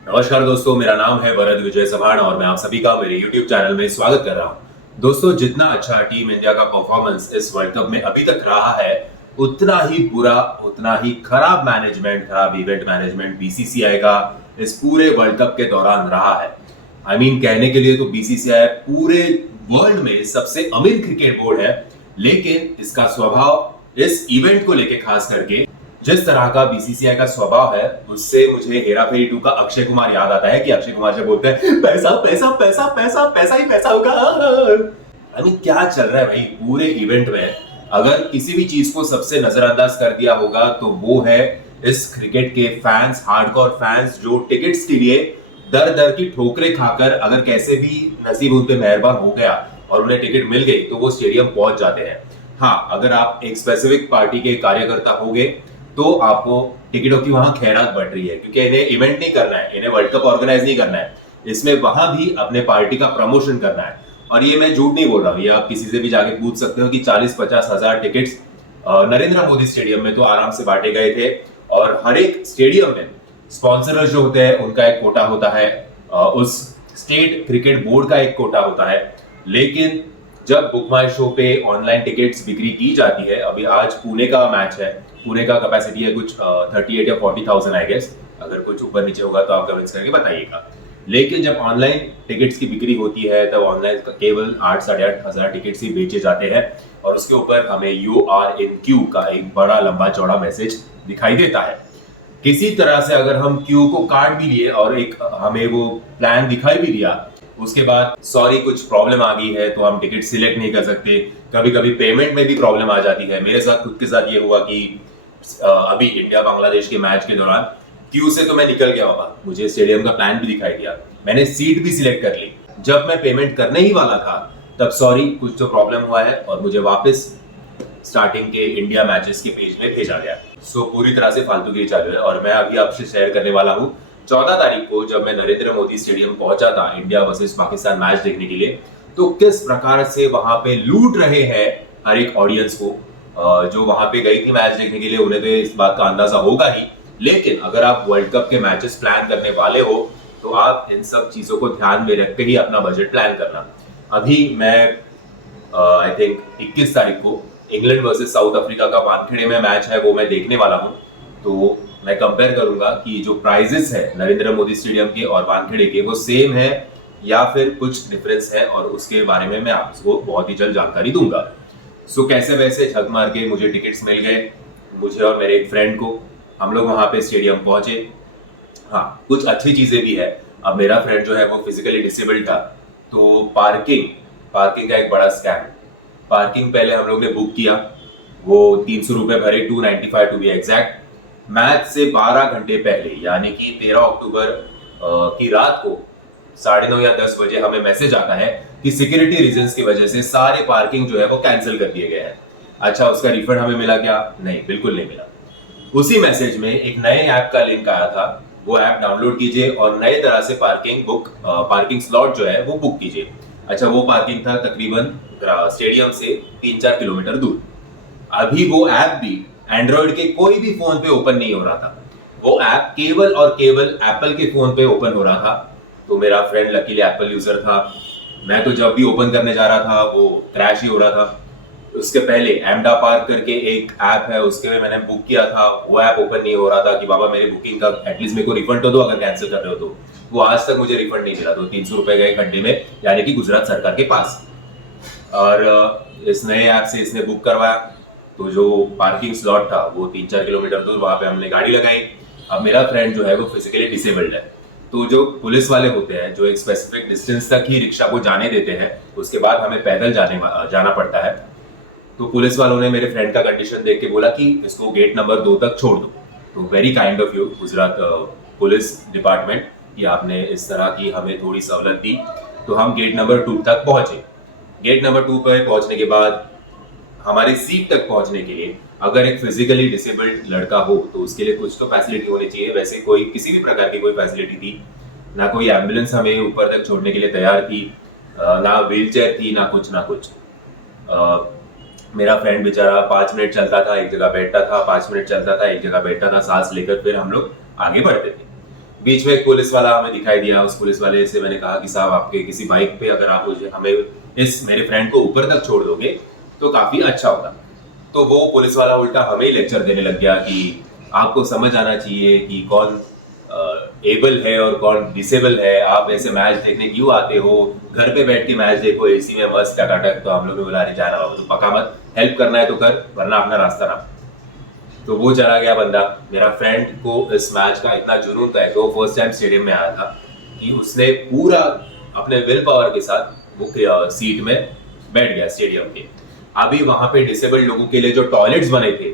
नमस्कार दोस्तों, मेरा नाम है वरद विजय सभान और मैं आप सभी का मेरे YouTube चैनल में स्वागत कर रहा हूं। दोस्तों, जितना अच्छा टीम इंडिया का परफॉर्मेंस इस वर्ल्ड कप में अभी तक रहा है, उतना ही बुरा, उतना ही खराब मैनेजमेंट, खराब इवेंट मैनेजमेंट बीसीसीआई का इस पूरे वर्ल्ड कप के दौरान रहा है। कहने के लिए तो बीसीसीआई पूरे वर्ल्ड में सबसे अमीर क्रिकेट बोर्ड है, लेकिन इसका स्वभाव इस इवेंट को लेके खास करके जिस तरह का बीसीसीआई का स्वभाव है, उससे मुझे हेरा फेरी 2 का अक्षय कुमार याद आता है कि अक्षय कुमार जब बोलते हैं पैसा पैसा पैसा पैसा पैसा ही पैसा होगा। क्या चल रहा है भाई पूरे इवेंट में। अगर किसी भी चीज को सबसे नजरअंदाज कर दिया होगा तो वो है इस क्रिकेट के फैंस, हार्डकोर फैंस, जो टिकट्स के लिए दर दर की ठोकरें खाकर अगर कैसे भी नसीब उन पे मेहरबान हो गया और उन्हें टिकट मिल गई तो वो स्टेडियम पहुंच जाते हैं। हाँ, अगर आप एक स्पेसिफिक पार्टी के कार्यकर्ता होगे तो आपको टिकटों की वहां खैरात बढ़ रही है, क्योंकि इन्हें इवेंट नहीं करना है, इन्हें वर्ल्ड कप ऑर्गेनाइज नहीं करना है, इसमें वहां भी अपने पार्टी का प्रमोशन करना है। और ये मैं झूठ नहीं बोल रहा हूँ, ये आप किसी से भी जाके पूछ सकते हो कि 40-50 हजार टिकट्स नरेंद्र मोदी स्टेडियम में तो आराम से बांटे गए थे। और हर एक स्टेडियम में स्पॉन्सर जो होते हैं उनका एक कोटा होता है, उस स्टेट क्रिकेट बोर्ड का एक कोटा होता है। लेकिन जब बुक माई शो पे ऑनलाइन टिकट्स बिक्री की जाती है, अभी आज पुणे का मैच है, पुणे का कैपेसिटी है कुछ 38 या 40,000 आई गेस, अगर कुछ ऊपर नीचे होगा तो आप कमेंट्स करके बताइएगा। लेकिन जब ऑनलाइन टिकट्स की बिक्री होती है तब ऑनलाइन केवल 8-8,500 टिकट्स ही बेचे जाते हैं और उसके ऊपर हमें URNQ का एक बड़ा लंबा चौड़ा मैसेज दिखाई देता है। किसी तरह से अगर हम क्यू को काट भी लिए और एक हमें वो प्लान दिखाई भी दिया, उसके बाद सॉरी कुछ प्रॉब्लम आ गई है तो हम टिकट सिलेक्ट नहीं कर सकते। कभी कभी पेमेंट में भी प्रॉब्लम आ जाती है। मेरे साथ खुद के साथ ये हुआ कि अभी इंडिया बांग्लादेश के मैच के दौरान क्यू से तो मैं निकल गया बाबा, मुझे स्टेडियम का प्लान भी दिखाई दिया, मैंने सीट भी सिलेक्ट कर ली। जब मैं पेमेंट करने ही वाला था तब सॉरी कुछ तो प्रॉब्लम हुआ है और मुझे वापस स्टार्टिंग के इंडिया मैचेस के पेज में भेजा गया। सो पूरी तरह से फालतूगिरी चालू है और मैं अभी आपसे शेयर करने वाला हूँ 14 तारीख को जब मैं नरेंद्र मोदी स्टेडियम पहुंचा था इंडिया वर्सेस पाकिस्तान मैच देखने के लिए, तो किस प्रकार से वहां पे लूट रहे हैं हर एक ऑडियंस को। जो वहां पे गई थी मैच देखने के लिए उन्हें तो इस बात का अंदाजा होगा ही, लेकिन अगर आप वर्ल्ड कप के मैचेस प्लान करने वाले हो तो आप इन सब चीजों को ध्यान में रख के ही अपना बजट प्लान करना। अभी मैं आई थिंक 21 तारीख को इंग्लैंड वर्सेस साउथ अफ्रीका का वानखेड़े में मैच है, वो मैं देखने वाला हूँ। तो मैं कंपेयर करूंगा कि जो प्राइजेस है नरेंद्र मोदी स्टेडियम के और वानखेड़े के वो सेम है या फिर कुछ डिफरेंस है, और उसके बारे में मैं आपको बहुत ही जल्द जानकारी दूंगा। सो कैसे वैसे झक मार के मुझे टिकट्स मिल गए, मुझे और मेरे एक फ्रेंड को। हम लोग वहां पे स्टेडियम पहुंचे। हाँ, कुछ अच्छी चीजें भी है। अब मेरा फ्रेंड जो है वो फिजिकली डिसेबल्ड था, तो पार्किंग पार्किंग का एक बड़ा स्कैम। पार्किंग पहले हम लोग ने बुक किया, वो 300 रुपए भरे, 295 टू बी एग्जैक्ट। मैच से 12 घंटे पहले यानी कि 13 अक्टूबर की रात को 9:30 या 10 बजे हमें मैसेज आता है कि सिक्योरिटी रीजंस की वजह से सारे पार्किंग जो है वो कैंसिल कर दिए गए हैं। अच्छा, उसका रिफंड हमें मिला क्या? नहीं, बिल्कुल नहीं मिला। उसी मैसेज में एक नए ऐप का लिंक आया था, वो ऐप डाउनलोड कीजिए और नए तरह से पार्किंग स्लॉट जो है वो बुक कीजिए। अच्छा, वो पार्किंग था तकरीबन स्टेडियम से 3-4 किलोमीटर दूर। अभी वो ऐप भी एंड्रॉइड के कोई भी फोन पे ओपन नहीं हो रहा था, वो ऐप केवल और केवल एप्पल के फोन पे ओपन हो रहा था। तो मेरा फ्रेंड लकीली एप्पल यूजर था, मैं तो जब भी ओपन करने जा रहा था वो क्रैश ही हो रहा था। उसके पहले एमडा पार्क करके एक ऐप है, उसके में मैंने बुक किया था, वो ऐप ओपन नहीं हो रहा था कि बाबा मेरी बुकिंग का एटलीस्ट मेरे को रिफंड तो दो अगर कैंसिल कर रहे हो तो। वो आज तक मुझे रिफंड नहीं मिला, तो 300 रुपए गए खड्डे में, यानी कि गुजरात सरकार के पास। और इस नए ऐप से इसने बुक करवाया, तो जो पार्किंग स्लॉट था वो 3-4 किलोमीटर दूर, वहां पे हमने गाड़ी लगाई। अब मेरा फ्रेंड जो है वो फिजिकली डिसेबल्ड है, तो जो पुलिस वाले होते हैं जो एक स्पेसिफिक डिस्टेंस तक ही रिक्शा को जाने देते हैं, उसके बाद हमें पैदल जाना पड़ता है। तो पुलिस वालों ने मेरे फ्रेंड का कंडीशन देख के बोला कि इसको गेट नंबर 2 तक छोड़ दो। तो very kind of you Gujarat police department कि आपने इस तरह की हमें थोड़ी सहूलत दी। तो हम गेट नंबर 2 तक पहुंचे। गेट नंबर 2 पर पहुंचने के बाद हमारी सीट तक पहुंचने के लिए अगर एक फिजिकली डिसेबल्ड लड़का हो तो उसके लिए कुछ तो फैसिलिटी होनी चाहिए। वैसे कोई किसी भी प्रकार की कोई फैसिलिटी थी ना, कोई एम्बुलेंस हमें ऊपर तक छोड़ने के लिए तैयार थी ना, व्हीलचेयर थी ना कुछ। मेरा फ्रेंड बेचारा 5 मिनट चलता था एक जगह बैठता था, 5 मिनट चलता था एक जगह बैठता था, सांस लेकर फिर हम लोग आगे बढ़ते थे। बीच में एक पुलिस वाला हमें दिखाई दिया। उस पुलिस वाले से मैंने कहा कि साहब आपके किसी बाइक पे अगर आप मुझे हमें इस मेरे फ्रेंड को ऊपर तक छोड़ दोगे तो काफी अच्छा होगा। तो वो पुलिस वाला उल्टा हमें ही लेक्चर देने लग गया कि आपको समझ आना चाहिए कि कौन एबल है और कौन डिसेबल है, आप ऐसे मैच देखने क्यों आते हो, घर पे बैठ के मैच देखो एसी में मस्त टकाटक। तो हम लोग ने बोला अरे जाना बाबू, तो पका मत, हेल्प करना है तो कर वरना अपना रास्ता ना। तो वो चला गया बंदा। मेरा फ्रेंड को इस मैच का इतना जुनून था, तो फर्स्ट टाइम स्टेडियम में आया था, कि उसने पूरा अपने विल पावर के साथ वो सीट में बैठ गया स्टेडियम के। अभी वहां पे डिसेबल्ड लोगों के लिए जो टॉयलेट्स बने थे,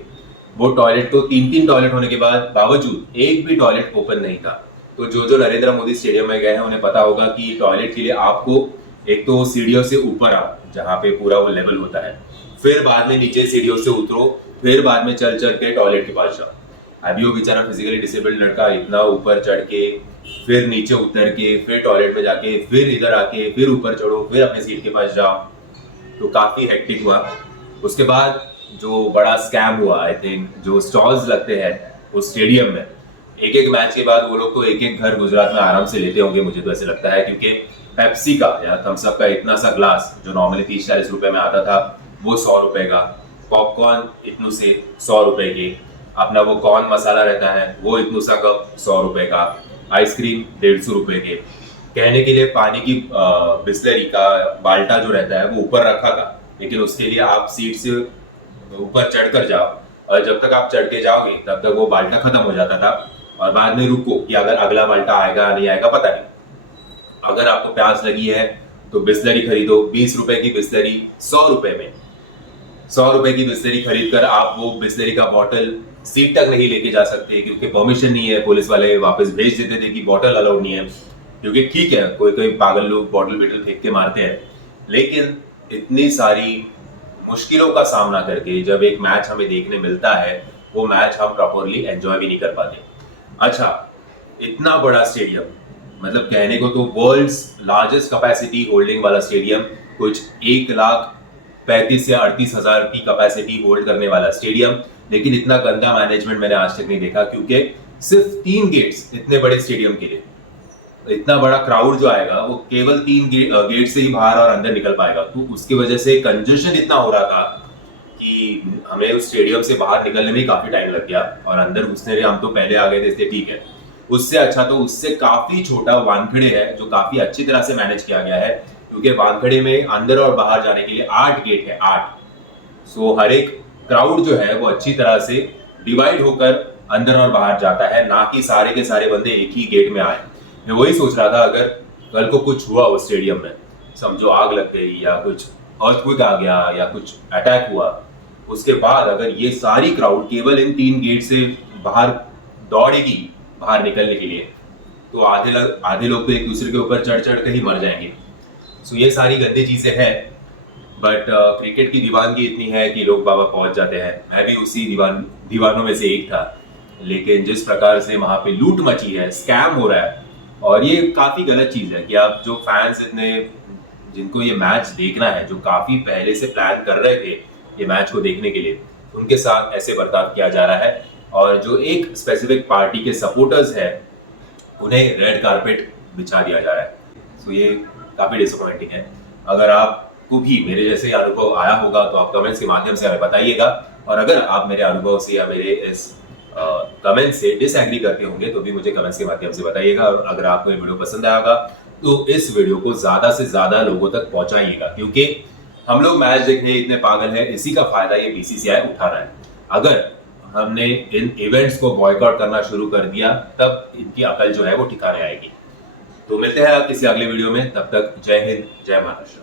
वो टॉयलेट तो 3-3 टॉयलेट होने के बाद बावजूद एक भी टॉयलेट ओपन नहीं था। तो जो जो नरेंद्र मोदी स्टेडियम में गए हैं उन्हें पता होगा कि टॉयलेट के लिए आपको एक तो सीढ़ियों से ऊपर आओ जहाँ पे पूरा वो लेवल होता है, फिर बाद में नीचे सीढ़ियों से उतरो, फिर बाद में चल चल के टॉयलेट के पास जाओ। अभी वो बेचारा फिजिकली डिसेबल्ड लड़का इतना ऊपर चढ़ के, फिर नीचे उतर के, फिर टॉयलेट में जाके, फिर इधर आके, फिर ऊपर चढ़ो, फिर अपने सीट के पास जाओ। तो काफी हेक्टिक हुआ। उसके बाद जो बड़ा स्कैम हुआ, आई थिंक जो स्टॉल्स लगते हैं उस स्टेडियम में, एक एक मैच के बाद वो लोग तो एक एक घर गुजरात में आराम से लेते होंगे, मुझे तो ऐसे लगता है, क्योंकि पेप्सी का या थम्स अप का इतना सा ग्लास जो नॉर्मली 30-40 रुपए में आता था वो 100 रुपए का, पॉपकॉर्न इतनू से 100 रुपए के, अपना वो कॉर्न मसाला रहता है वो इतनू सा कप 100 रुपए का, आइसक्रीम 150 रुपए के, कहने के लिए पानी की बिस्लरी का बाल्टा जो रहता है वो ऊपर रखा था, लेकिन उसके लिए आप सीट से ऊपर चढ़कर जाओ और जब तक आप चढ़ के जाओगे तब तक वो बाल्टा खत्म हो जाता था, और बाद में रुको कि अगर अगला बाल्टा आएगा नहीं आएगा पता नहीं। अगर आपको प्यास लगी है तो बिस्लरी खरीदो, 20 रुपए की बिस्लरी 100 रुपए में, 100 रुपए की बिस्लरी खरीद कर आप वो बिस्लरी का बॉटल सीट तक नहीं लेके जा सकते, क्योंकि परमिशन नहीं है, पुलिस वाले वापस भेज देते थे कि बॉटल अलाउड नहीं है। क्योंकि ठीक है कोई कोई पागल लोग बॉटल बिटल फेंक के मारते हैं, लेकिन इतनी सारी मुश्किलों का सामना करके जब एक मैच हमें देखने मिलता है, वो मैच हम प्रॉपरली एंजॉय भी नहीं कर पाते। अच्छा, इतना बड़ा स्टेडियम, मतलब कहने को तो वर्ल्ड्स लार्जेस्ट कैपेसिटी होल्डिंग वाला स्टेडियम, कुछ 1,35,000 या 38,000 की कैपेसिटी होल्ड करने वाला स्टेडियम, लेकिन इतना गंदा मैनेजमेंट मैंने आज तक नहीं देखा, क्योंकि सिर्फ 3 गेट्स इतने बड़े स्टेडियम के लिए, इतना बड़ा क्राउड जो आएगा वो केवल 3 गेट से ही बाहर और अंदर निकल पाएगा। तो उसकी वजह से कंजेशन इतना हो रहा था कि हमें उस स्टेडियम से बाहर निकलने में काफी टाइम लग गया, और अंदर घुसने में हम तो पहले आ गए थे इसलिए ठीक है। उससे अच्छा तो उससे काफी छोटा वानखेड़े है जो काफी अच्छी तरह से मैनेज किया गया है, क्योंकि वानखेड़े में अंदर और बाहर जाने के लिए 8 गेट है, 8। सो हर एक क्राउड जो है वो अच्छी तरह से डिवाइड होकर अंदर और बाहर जाता है, ना कि सारे के सारे बंदे एक ही गेट में आए। मैं वही सोच रहा था अगर कल को कुछ हुआ उस स्टेडियम में, समझो आग लग गई या कुछ अर्थक्वेक आ गया या कुछ अटैक हुआ, उसके बाद अगर ये सारी क्राउड केवल इन 3 गेट से बाहर दौड़ेगी बाहर निकलने के लिए, तो आधे लोग तो एक दूसरे के ऊपर चढ़ चढ़ कर ही मर जाएंगे। सो ये सारी गंदी चीजें हैं, बट क्रिकेट की दीवानगी इतनी है कि लोग बाबा पहुंच जाते हैं। मैं भी उसी दीवानों में से एक था, लेकिन जिस प्रकार से वहां पे लूट मची है, स्कैम हो रहा है, और ये काफी गलत चीज है कि आप जो फैंस इतने जिनको ये मैच देखना है, जो काफी पहले से प्लान कर रहे थे ये मैच को देखने के लिए, उनके साथ ऐसे बर्ताव किया जा रहा है। और जो एक स्पेसिफिक पार्टी के सपोर्टर्स है उन्हें रेड कारपेट बिछा दिया जा रहा है। सो ये काफी डिसअपॉइंटिंग है। अगर आपको भी मेरे जैसे अनुभव आया होगा तो आप कमेंट्स के माध्यम से हमें बताइएगा, और अगर आप मेरे अनुभव से या मेरे इस कमेंट से डिसएग्री करते होंगे तो भी मुझे कमेंट्स के माध्यम से बताइएगा। और अगर आपको ये वीडियो पसंद आया होगा तो इस वीडियो को ज्यादा से ज्यादा लोगों तक पहुंचाइएगा, क्योंकि हम लोग मैच देखने इतने पागल हैं, इसी का फायदा ये बीसीसीआई उठा रहा है। अगर हमने इन इवेंट्स को बॉयकॉट करना शुरू कर दिया तब इनकी अकल जो है वो ठिकाने आएगी। तो मिलते हैं किसी अगले वीडियो में, तब तक जय हिंद, जय महाराष्ट्र।